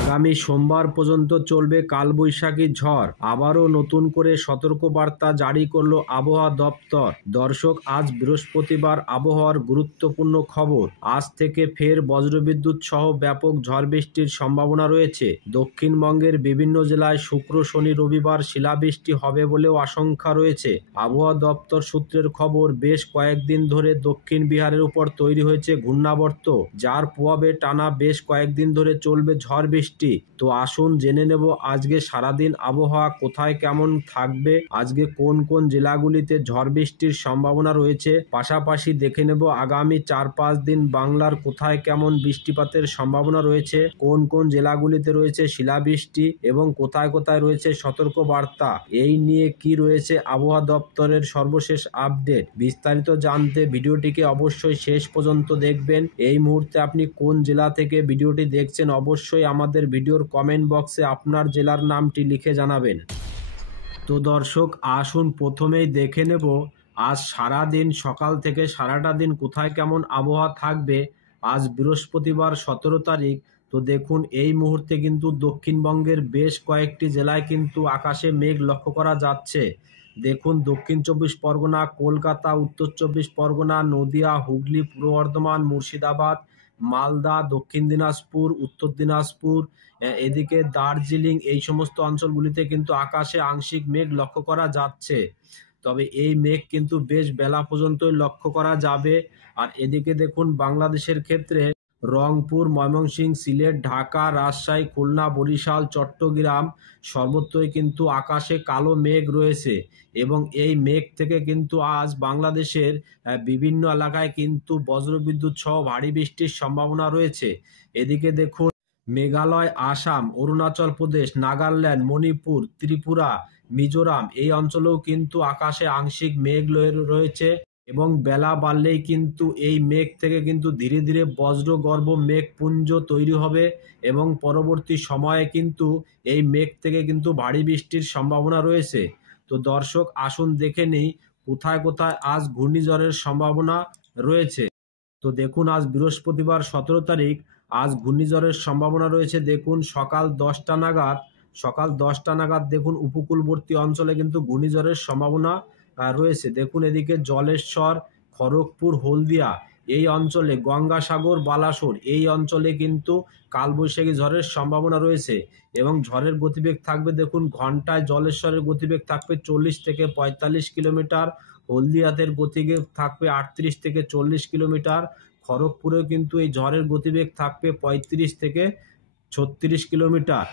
আগামী সোমবার পর্যন্ত চলবে কালবৈশাখী ঝড়। আবারও নতুন করে সতর্কবার্তা জারি করল আবহাওয়া দপ্তর। দর্শক, আজ বৃহস্পতিবার আবহাওয়ার গুরুত্বপূর্ণ খবর। আজ থেকে ফের বজ্রবিদ্যুৎ সহ ব্যাপক ঝড় বৃষ্টির সম্ভাবনা রয়েছে। দক্ষিণবঙ্গের বিভিন্ন জেলায় শুক্র, শনি, রবিবার শিলাবৃষ্টি হবে বলেও আশঙ্কা রয়েছে। আবহাওয়া দপ্তর সূত্রের খবর, বেশ কয়েকদিন ধরে দক্ষিণ বিহারের উপর তৈরি হয়েছে ঘূর্ণাবর্ত, যার প্রভাবে টানা বেশ কয়েকদিন ধরে চলবে ঝড় বৃষ্টি। তো আসুন জেনে নেব আজকে সারাদিন আবহাওয়া কোথায় কেমন থাকবে, আজকে কোন কোন জেলাগুলিতে ঝড় বৃষ্টির সম্ভাবনা রয়েছে। পাশাপাশি দেখে নেব আগামী 4-5 দিন বাংলার কোথায় কেমন বৃষ্টিপাতের সম্ভাবনা রয়েছে, কোন কোন জেলাগুলিতে রয়েছে শিলাবৃষ্টি এবং কোথায় কোথায় রয়েছে সতর্ক বার্তা। এই নিয়ে কি রয়েছে আবহাওয়া দপ্তরের সর্বশেষ আপডেট। বিস্তারিত জানতে ভিডিওটিকে অবশ্যই শেষ পর্যন্ত দেখবেন। এই মুহূর্তে আপনি কোন জেলা থেকে ভিডিওটি দেখছেন অবশ্যই আমাদের ভিডিওর কমেন্ট বক্সে আপনার জেলার নামটি লিখে জানাবেন। তো দর্শক, আসুন প্রথমেই দেখে নেব আজ সারা দিন সকাল থেকে সারাটা দিন কোথায় কেমন আবহাওয়া থাকবে। আজ বৃহস্পতিবার 17 তারিখ। তো দেখুন, এই মুহূর্তে কিন্তু দক্ষিণবঙ্গের বেশ কয়েকটি জেলায় কিন্তু আকাশে মেঘ লক্ষ্য করা যাচ্ছে। দেখুন, দক্ষিণ 24 পরগনা, কলকাতা, উত্তর 24 পরগনা, নদিয়া, হুগলি, পূর্ব বর্ধমান, মুর্শিদাবাদ, মালদা, দক্ষিণ দিনাজপুর, উত্তর দিনাজপুর, এদিকে দার্জিলিং, এই সমস্ত অঞ্চলগুলিতে কিন্তু আকাশে আংশিক মেঘ লক্ষ্য করা যাচ্ছে। তবে এই মেঘ কিন্তু বেশ বেলা পর্যন্তই লক্ষ্য করা যাবে। আর এদিকে দেখুন, বাংলাদেশের ক্ষেত্রে রংপুর, ময়মনসিংহ, সিলেট, ঢাকা, রাজশাহী, খুলনা, বরিশাল, চট্টগ্রাম সর্বত্রই কিন্তু আকাশে কালো মেঘ রয়েছে এবং এই মেঘ থেকে কিন্তু আজ বাংলাদেশের বিভিন্ন এলাকায় কিন্তু বজ্রবিদ্যুৎ সহ ভারী বৃষ্টির সম্ভাবনা রয়েছে। এদিকে দেখুন, মেঘালয়, আসাম, অরুণাচল প্রদেশ, নাগাল্যান্ড, মণিপুর, ত্রিপুরা, মিজোরাম এই অঞ্চলেও কিন্তু আকাশে আংশিক মেঘ রয়েছে এবং বেলা বাড়লেই কিন্তু এই মেঘ থেকে কিন্তু ধীরে ধীরে বজ্রগর্ভ মেঘপুঞ্জ তৈরি হবে এবং পরবর্তী সময়ে কিন্তু এই মেঘ থেকে কিন্তু ভারী বৃষ্টির সম্ভাবনা রয়েছে। তো দর্শক, আসুন দেখে নিই কোথায় কোথায় আজ ঘূর্ণিঝড়ের সম্ভাবনা রয়েছে। তো দেখুন, আজ বৃহস্পতিবার 17 তারিখ, আজ ঘূর্ণিঝড়ের সম্ভাবনা রয়েছে। দেখুন, সকাল 10টা নাগাদ দেখুন উপকূলবর্তী অঞ্চলে কিন্তু ঘূর্ণিঝড়ের সম্ভাবনা রয়েছে। দেখুন, এদিকে জলেশ্বর, খড়গপুর, হলদিয়া এই অঞ্চলে, গঙ্গাসাগর, বালাসোর এই অঞ্চলে কিন্তু কালবৈশাখী ঝড়ের সম্ভাবনা রয়েছে এবং ঝড়ের গতিবেগ থাকবে দেখুন ঘন্টায় জলেশ্বরের গতিবেগ থাকবে 40 থেকে 45 কিলোমিটার, হলদিয়াতের গতিবেগ থাকবে 38 থেকে 40 কিলোমিটার, খড়গপুরেও কিন্তু এই ঝড়ের গতিবেগ থাকবে 35 থেকে 36 কিলোমিটার।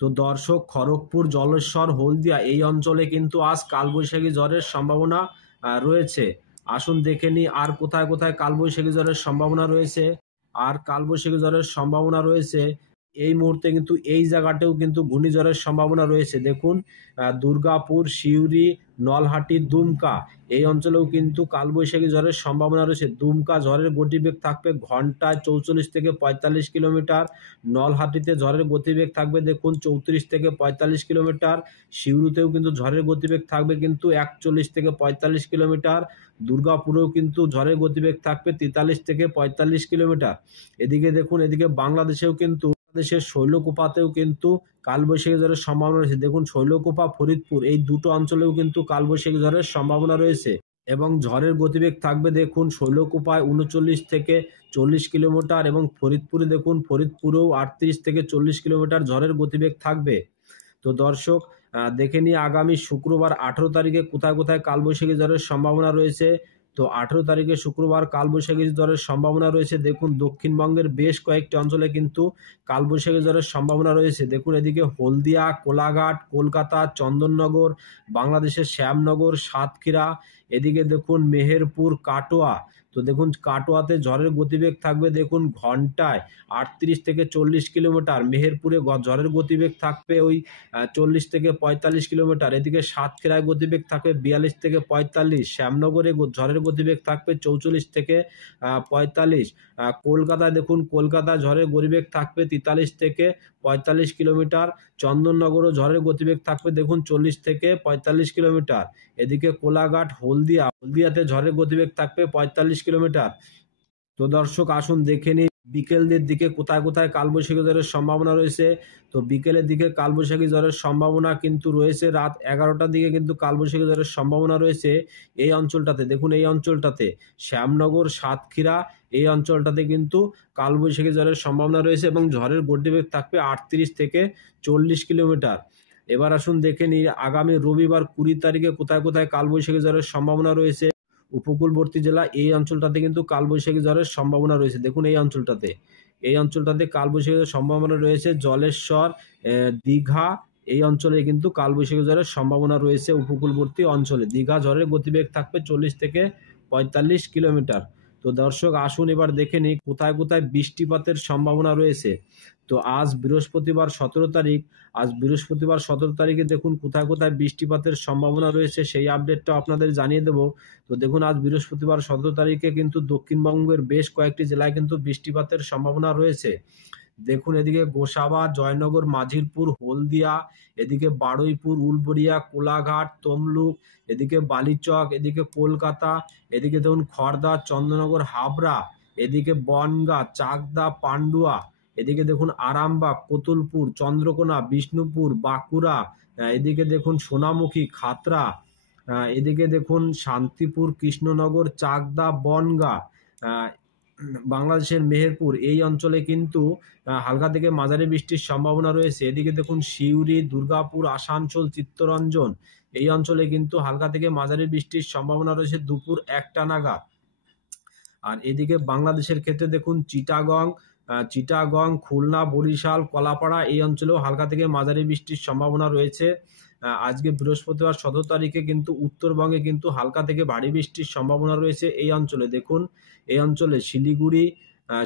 তো দর্শক, খড়গপুর, জলেশ্বর, হলদিয়া এই অঞ্চলে কিন্তু আজ কালবৈশাখী ঝড়ের সম্ভাবনা রয়েছে। আসুন দেখে নিই আর কোথায় কোথায় কালবৈশাখী ঝড়ের সম্ভাবনা রয়েছে। আর কালবৈশাখী ঝড়ের সম্ভাবনা রয়েছে এই মুহূর্তে কিন্তু এই জায়গাতেও কিন্তু ঘূর্ণিঝড়ের সম্ভাবনা রয়েছে। দেখুন, দুর্গাপুর, সিউড়ি, নলহাটি, দুমকা এই অঞ্চলেও কিন্তু কালবৈশাখী ঝড়ের সম্ভাবনা রয়েছে। দুমকা ঝড়ের গতিবেগ থাকবে ঘন্টায় 44 থেকে 45 কিলোমিটার, নলহাটিতে ঝড়ের গতিবেগ থাকবে দেখুন 34 থেকে 45 কিলোমিটার, সিউড়িতেও কিন্তু ঝড়ের গতিবেগ থাকবে কিন্তু 41 থেকে 45 কিলোমিটার, দুর্গাপুরেও কিন্তু ঝড়ের গতিবেগ থাকবে 43 থেকে 45 কিলোমিটার। এদিকে দেখুন, এদিকে বাংলাদেশেও কিন্তু দেশের শৈলকুপাতেও কিন্তু কালবৈশাখী ঝড়ের সম্ভাবনা রয়েছে। দেখুন, শৈলকুপা, ফরিদপুর এই দুটো অঞ্চলেও কিন্তু কালবৈশাখী ঝড়ের সম্ভাবনা রয়েছে এবং ঝড়ের গতিবেগ থাকবে দেখুন শৈলকুপায় 39 থেকে 40 কিলোমিটার এবং ফরিদপুরে দেখুন ফরিদপুরেও 38 থেকে 40 কিলোমিটার ঝড়ের গতিবেগ থাকবে। তো দর্শক, দেখে নিই আগামী শুক্রবার 18 তারিখে কোথায় কোথায় কালবৈশাখী ঝড়ের সম্ভাবনা রয়েছে। তো 18 তারিখে শুক্রবার কালবৈশাখী ঝড়ের সম্ভাবনা রয়েছে। দেখুন, দক্ষিণবঙ্গের বেশ কয়েকটি অঞ্চলে কিন্তু কালবৈশাখী ঝড়ের সম্ভাবনা রয়েছে। দেখুন, এদিকে হলদিয়া, কোলাঘাট, কলকাতা, চন্দননগর, বাংলাদেশের শ্যামনগর, সাতক্ষীরা, এদিকে দেখুন মেহেরপুর, কাটোয়া। তো দেখুন, কাটোয়াতে ঝড়ের গতিবেগ থাকবে দেখুন ঘন্টায় 38 থেকে 40 কিলোমিটার, মেহেরপুরে ঝড়ের গতিবেগ থাকবে ওই 40 থেকে 45 কিলোমিটার, এদিকে সাতক্ষীরায় গতিবেগ থাকবে 42 থেকে 45, শ্যামনগরে ঝড়ের গতিবেগ থাকবে 44 থেকে 45, কলকাতায় দেখুন কলকাতা ঝড়ের গতিবেগ থাকবে 43 থেকে 45 কিলোমিটার। চন্দননগরও ঝড়ের গতিবেগ থাকবে দেখুন 40 থেকে 45 কিলোমিটার। এদিকে কোলাঘাট হলদিয়াতে ঝড়ের গতিবেগ থাকবে 45 কিলোমিটার। তো দর্শক আসুন দেখে নিই বিকেলের দিকে কোথায় কোথায় কালবৈশাখী ঝড়ের সম্ভাবনা রয়েছে। তো বিকেলের দিকে কালবৈশাখী ঝড়ের সম্ভাবনা কিন্তু রয়েছে রাত 11টার দিকে কিন্তু কালবৈশাখী ঝড়ের সম্ভাবনা রয়েছে এই অঞ্চলটাতে। দেখুন এই অঞ্চলটাতে শ্যামনগর, সাতক্ষীরা এই অঞ্চলটাতে কিন্তু কালবৈশাখী ঝড়ের সম্ভাবনা রয়েছে এবং ঝড়ের গতিবেগ থাকবে 38 থেকে 40 কিলোমিটার। এবার আসুন দেখে নিই আগামী রবিবার 20 তারিখে কোথায় কোথায় কালবৈশাখী ঝড়ের সম্ভাবনা রয়েছে। উপকূলবর্তী জেলা এই অঞ্চলটাতে কিন্তু কালবৈশাখী ঝড়ের সম্ভাবনা রয়েছে। দেখুন এই অঞ্চলটাতে কালবৈশাখী ঝড়ের সম্ভাবনা রয়েছে। জলেশ্বর, দীঘা এই অঞ্চলে কিন্তু কালবৈশাখী ঝড়ের সম্ভাবনা রয়েছে। উপকূলবর্তী অঞ্চলে দীঘা ঝড়ের গতিবেগ থাকবে 40 থেকে 45 কিলোমিটার। তো দর্শক আসুন এবার দেখে নিই কোথায় কোথায় বৃষ্টিপাতের সম্ভাবনা রয়েছে। তো আজ বৃহস্পতিবার 17 তারিখে দেখুন কোথায় কোথায় বৃষ্টিপাতের সম্ভাবনা রয়েছে সেই আপডেটটা আপনাদের জানিয়ে দেবো। তো দেখুন আজ বৃহস্পতিবার 17 তারিখে কিন্তু দক্ষিণবঙ্গের বেশ কয়েকটি জেলায় কিন্তু বৃষ্টিপাতের সম্ভাবনা রয়েছে। দেখুন এদিকে গোসাবা, জয়নগর, মাঝিরপুর, হলদিয়া, এদিকে বারুইপুর, উলবড়িয়া, কোলাঘাট, তমলুক, এদিকে বালিচক, এদিকে কলকাতা, এদিকে দেখুন খড়দা, চন্দ্রনগর, হাবড়া, এদিকে বনগাঁ, চাকদা, পান্ডুয়া, এদিকে দেখুন আরামবাগ, কতুলপুর, চন্দ্রকোনা, বিষ্ণুপুর, বাঁকুড়া, এদিকে দেখুন সোনামুখী, খাতড়া, এদিকে দেখুন শান্তিপুর, কৃষ্ণনগর, চাকদা, বনগাঁ, বাংলাদেশের মেহেরপুর এই অঞ্চলে কিন্তু হালকা থেকে মাঝারি বৃষ্টির সম্ভাবনা রয়েছে। এদিকে দেখুন সিউড়ি, দুর্গাপুর, আসানসোল, চিত্তরঞ্জন এই অঞ্চলে কিন্তু হালকা থেকে মাঝারি বৃষ্টির সম্ভাবনা রয়েছে দুপুর 1টা নাগাদ। আর এদিকে বাংলাদেশের ক্ষেত্রে দেখুন চিটাগং, খুলনা, বরিশাল, কলাপাড়া এই অঞ্চলেও হালকা থেকে মাঝারি বৃষ্টির সম্ভাবনা রয়েছে। আজকে বৃহস্পতিবার 17 তারিখে কিন্তু উত্তরবঙ্গে কিন্তু হালকা থেকে ভারী বৃষ্টির সম্ভাবনা রয়েছে এই অঞ্চলে। দেখুন এই অঞ্চলে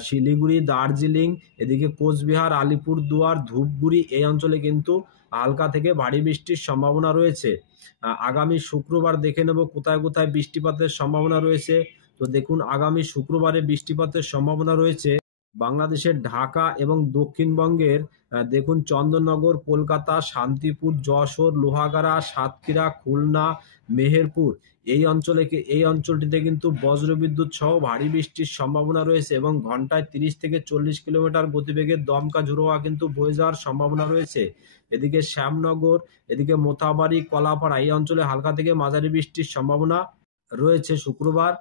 শিলিগুড়ি, দার্জিলিং, এদিকে কোচবিহার, আলিপুরদুয়ার, ধূপগুড়ি এই অঞ্চলে কিন্তু হালকা থেকে ভারী বৃষ্টির সম্ভাবনা রয়েছে। আগামী শুক্রবার দেখে নেব কোথায় কোথায় বৃষ্টিপাতের সম্ভাবনা রয়েছে। তো দেখুন আগামী শুক্রবারে বৃষ্টিপাতের সম্ভাবনা রয়েছে বাংলাদেশের ঢাকা এবং দক্ষিণবঙ্গের দেখুন চন্দননগর, কলকাতা, শান্তিপুর, যশোর, লোহাগাড়া, সাতক্ষীরা, খুলনা, মেহেরপুর এই অঞ্চলটিতে কিন্তু বজ্রবিদ্যুৎ সহ ভারী বৃষ্টির সম্ভাবনা রয়েছে এবং ঘন্টায় 30 থেকে 40 কিলোমিটার গতিবেগের দমকা ঝোড়ো হাওয়া কিন্তু বয়ে যাওয়ার সম্ভাবনা রয়েছে। এদিকে শ্যামনগর, এদিকে মোথাবাড়ি, কলাপাড়া এই অঞ্চলে হালকা থেকে মাঝারি বৃষ্টির সম্ভাবনা রয়েছে শুক্রবার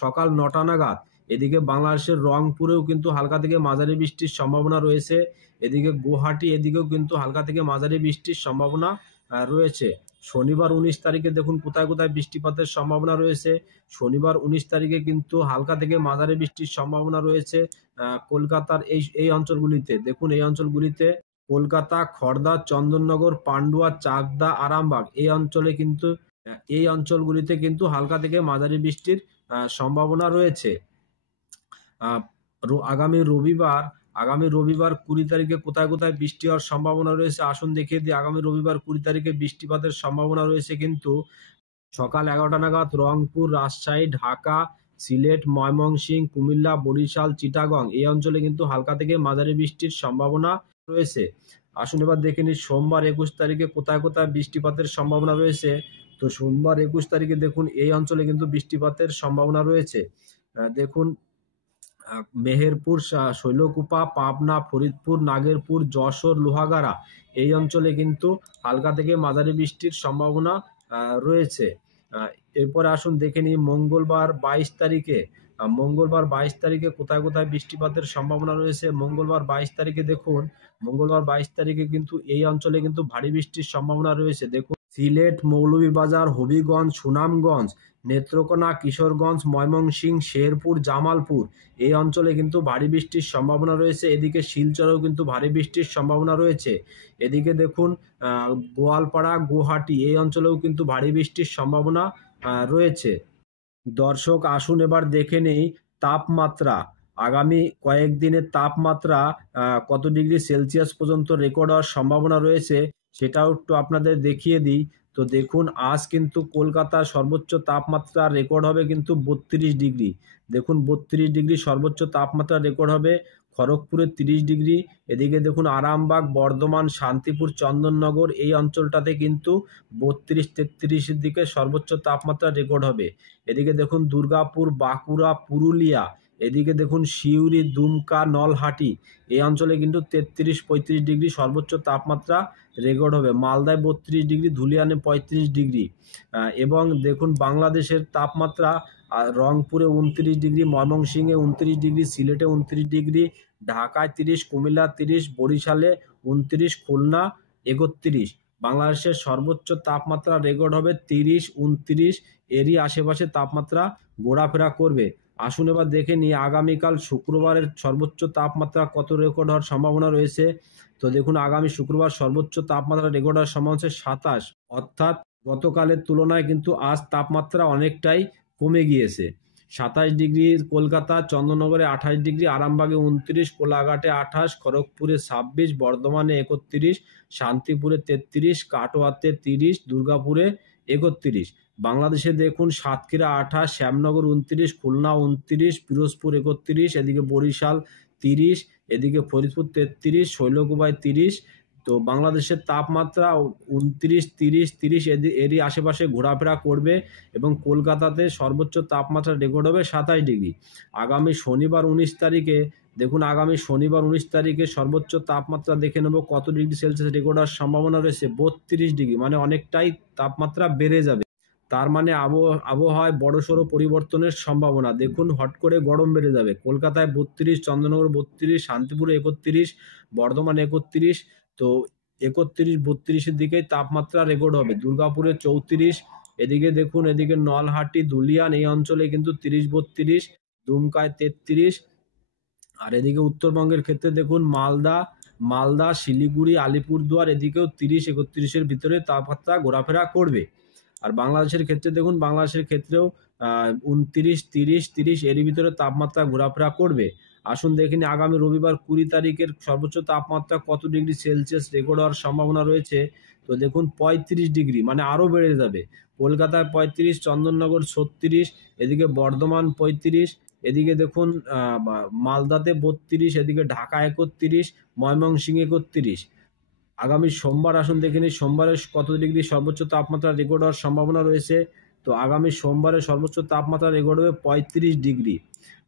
সকাল 9টা নাগাদ। এদিকে বাংলাদেশের রংপুরেও কিন্তু হালকা থেকে মাঝারি বৃষ্টির সম্ভাবনা রয়েছে। এদিকে গুয়াহাটি এদিকেও কিন্তু হালকা থেকে মাঝারি বৃষ্টির সম্ভাবনা রয়েছে। শনিবার 19 তারিখে দেখুন কোথায় কোথায় বৃষ্টিপাতের সম্ভাবনা রয়েছে। শনিবার 19 তারিখে কিন্তু হালকা থেকে মাঝারি বৃষ্টির সম্ভাবনা রয়েছে কলকাতার এই অঞ্চলগুলিতে। দেখুন এই অঞ্চলগুলিতে কলকাতা, খড়দা, চন্দননগর, পান্ডুয়া, চাকদা, আরামবাগ এই অঞ্চলগুলিতে কিন্তু হালকা থেকে মাঝারি বৃষ্টির সম্ভাবনা রয়েছে। আগামী রবিবার 20 তারিখে কোথায় কোথায় বৃষ্টি হওয়ার সম্ভাবনা রয়েছে আসুন দেখিয়ে দিই। আগামী রবিবার 20 তারিখে বৃষ্টিপাতের সম্ভাবনা রয়েছে কিন্তু সকাল 11টা নাগাদ রংপুর, রাজশাহী, ঢাকা, সিলেট, ময়মনসিংহ, কুমিল্লা, বরিশাল, চিটাগং এই অঞ্চলে কিন্তু হালকা থেকে মাঝারি বৃষ্টির সম্ভাবনা রয়েছে। আসুন এবার দেখে নিই সোমবার 21 তারিখে কোথায় কোথায় বৃষ্টিপাতের সম্ভাবনা রয়েছে। তো সোমবার 21 তারিখে দেখুন এই অঞ্চলে কিন্তু বৃষ্টিপাতের সম্ভাবনা রয়েছে। দেখুন মেহেরপুর, শৈলকুপা, পাবনা, ফরিদপুর, নাগেরপুর, যশোর, লোহাগাড়া এই অঞ্চলে কিন্তু হালকা থেকে মাঝারি বৃষ্টির সম্ভাবনা রয়েছে। এরপরে আসুন দেখে নিই মঙ্গলবার 22 তারিখে কোথায় কোথায় বৃষ্টিপাতের সম্ভাবনা রয়েছে। মঙ্গলবার 22 তারিখে কিন্তু এই অঞ্চলে কিন্তু ভারী বৃষ্টির সম্ভাবনা রয়েছে। দেখুন সিলেট, মৌলভীবাজার, হবিগঞ্জ, সুনামগঞ্জ, নেত্রকোনা, কিশোরগঞ্জ, ময়মনসিংহ, শেরপুর, জামালপুর এই অঞ্চলে কিন্তু ভারী বৃষ্টির সম্ভাবনা রয়েছে। এদিকে শিলচরেও কিন্তু ভারী বৃষ্টির সম্ভাবনা রয়েছে। এদিকে দেখুন গোয়ালপাড়া, গুয়াহাটি এই অঞ্চলেও কিন্তু ভারী বৃষ্টির সম্ভাবনা রয়েছে। দর্শক আসুন এবার দেখে নেই তাপমাত্রা। আগামী কয়েকদিনের তাপমাত্রা কত ডিগ্রি সেলসিয়াস পর্যন্ত রেকর্ড হওয়ার সম্ভাবনা রয়েছে সেটাও একটু আপনাদের দেখিয়ে দিই। তো দেখুন আজ কিন্তু কলকাতার সর্বোচ্চ তাপমাত্রা রেকর্ড হবে কিন্তু 32 ডিগ্রি। দেখুন 32 ডিগ্রি সর্বোচ্চ তাপমাত্রা রেকর্ড হবে। খড়গপুরে 30 ডিগ্রি, এদিকে দেখুন আরামবাগ, বর্ধমান, শান্তিপুর, চন্দননগর এই অঞ্চলটাতে কিন্তু 32-33-এর দিকে সর্বোচ্চ তাপমাত্রা রেকর্ড হবে। এদিকে দেখুন দুর্গাপুর, বাঁকুড়া, পুরুলিয়া, এদিকে দেখুন সিউড়ি, দুমকা, নলহাটি এই অঞ্চলে কিন্তু 33-35 ডিগ্রি সর্বোচ্চ তাপমাত্রা রেকর্ড হবে। মালদায় 32 ডিগ্রি, ধুলিয়ানে 35 ডিগ্রি। এবং দেখুন বাংলাদেশের তাপমাত্রা রংপুরে 29 ডিগ্রি, ময়মনসিংহে 29 ডিগ্রি, সিলেটে 29 ডিগ্রি, ঢাকায় 30, কুমিল্লা 30, বরিশালে 29, খুলনা 31। বাংলাদেশের সর্বোচ্চ তাপমাত্রা রেকর্ড হবে 30-29, এরই আশেপাশে তাপমাত্রা ঘোরাফেরা করবে। আসুন এবার দেখে নিই আগামীকাল শুক্রবারের সর্বোচ্চ তাপমাত্রা কত রেকর্ড হওয়ার সম্ভাবনা রয়েছে। তো দেখুন আগামী শুক্রবার সর্বোচ্চ তাপমাত্রা রেকর্ড হওয়ার সম্ভাবনা হচ্ছে 27, অর্থাৎ গতকালের তুলনায় কিন্তু আজ তাপমাত্রা অনেকটাই কমে গিয়েছে। 27 ডিগ্রি কলকাতা, চন্দননগরে 28 ডিগ্রি, আরামবাগে 29, কোলাঘাটে 28, খড়গপুরে 26, বর্ধমানে 31, শান্তিপুরে 33, কাটোয়াতে 30, দুর্গাপুরে 31। বাংলাদেশে দেখুন সাতক্ষীরা 28, শ্যামনগর 29, খুলনা 29, পিরোজপুর 31, এদিকে বরিশাল 30, এদিকে ফরিদপুর 33, শৈলকুপায় 30। তো বাংলাদেশের তাপমাত্রা 29, 30, 30 এরই আশেপাশে ঘোরাফেরা করবে এবং কলকাতাতে সর্বোচ্চ তাপমাত্রা রেকর্ড হবে 27 ডিগ্রি। আগামী শনিবার 19 তারিখে দেখুন আগামী শনিবার 19 তারিখে সর্বোচ্চ তাপমাত্রা দেখে নেব কত ডিগ্রি সেলসিয়াস রেকর্ড হওয়ার সম্ভাবনা রয়েছে। 32 ডিগ্রি, মানে অনেকটাই তাপমাত্রা বেড়ে যাবে। তার মানে আবহাওয়ায় বড়সড় পরিবর্তনের সম্ভাবনা। দেখুন হট করে গরম বেড়ে যাবে। কলকাতায় 32, চন্দননগর 32, শান্তিপুরে 31, বর্ধমান 31। তো 31-32-এর দিকে তাপমাত্রা রেকর্ড হবে। দুর্গাপুরে 34, এদিকে দেখুন এদিকে নলহাটি, ধুলিয়ান এই অঞ্চলে কিন্তু 30-32, দুমকায় 33। আর এদিকে উত্তরবঙ্গের ক্ষেত্রে দেখুন মালদা, শিলিগুড়ি, আলিপুরদুয়ার এদিকেও 30-31-এর ভিতরে তাপমাত্রা ঘোরাফেরা করবে। আর বাংলাদেশের ক্ষেত্রে দেখুন বাংলাদেশের ক্ষেত্রেও 29, 30, 30 এরই ভিতরে তাপমাত্রা ঘোরাফেরা করবে। আসুন দেখে নিই আগামী রবিবার 20 তারিখের সর্বোচ্চ তাপমাত্রা কত ডিগ্রি সেলসিয়াস রেকর্ড হওয়ার সম্ভাবনা রয়েছে। তো দেখুন 35 ডিগ্রি, মানে আরও বেড়ে যাবে। কলকাতায় 35, চন্দননগর 36, এদিকে বর্ধমান 35, এদিকে দেখুন মালদাতে 32, এদিকে ঢাকা 31, ময়মনসিংহে 31। আগামী সোমবার আসুন দেখে নিই সোমবারের কত ডিগ্রি সর্বোচ্চ তাপমাত্রা রেকর্ড হওয়ার সম্ভাবনা রয়েছে। তো আগামী সোমবারের সর্বোচ্চ তাপমাত্রা রেকর্ড হবে 35 ডিগ্রি,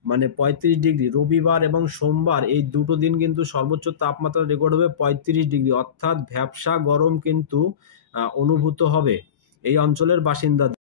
মানে 35 ডিগ্রি। রবিবার এবং সোমবার এই দুটো দিন কিন্তু সর্বোচ্চ তাপমাত্রা রেকর্ড হবে 35 ডিগ্রি, অর্থাৎ ভ্যাপসা গরম কিন্তু অনুভূত হবে এই অঞ্চলের বাসিন্দাদের।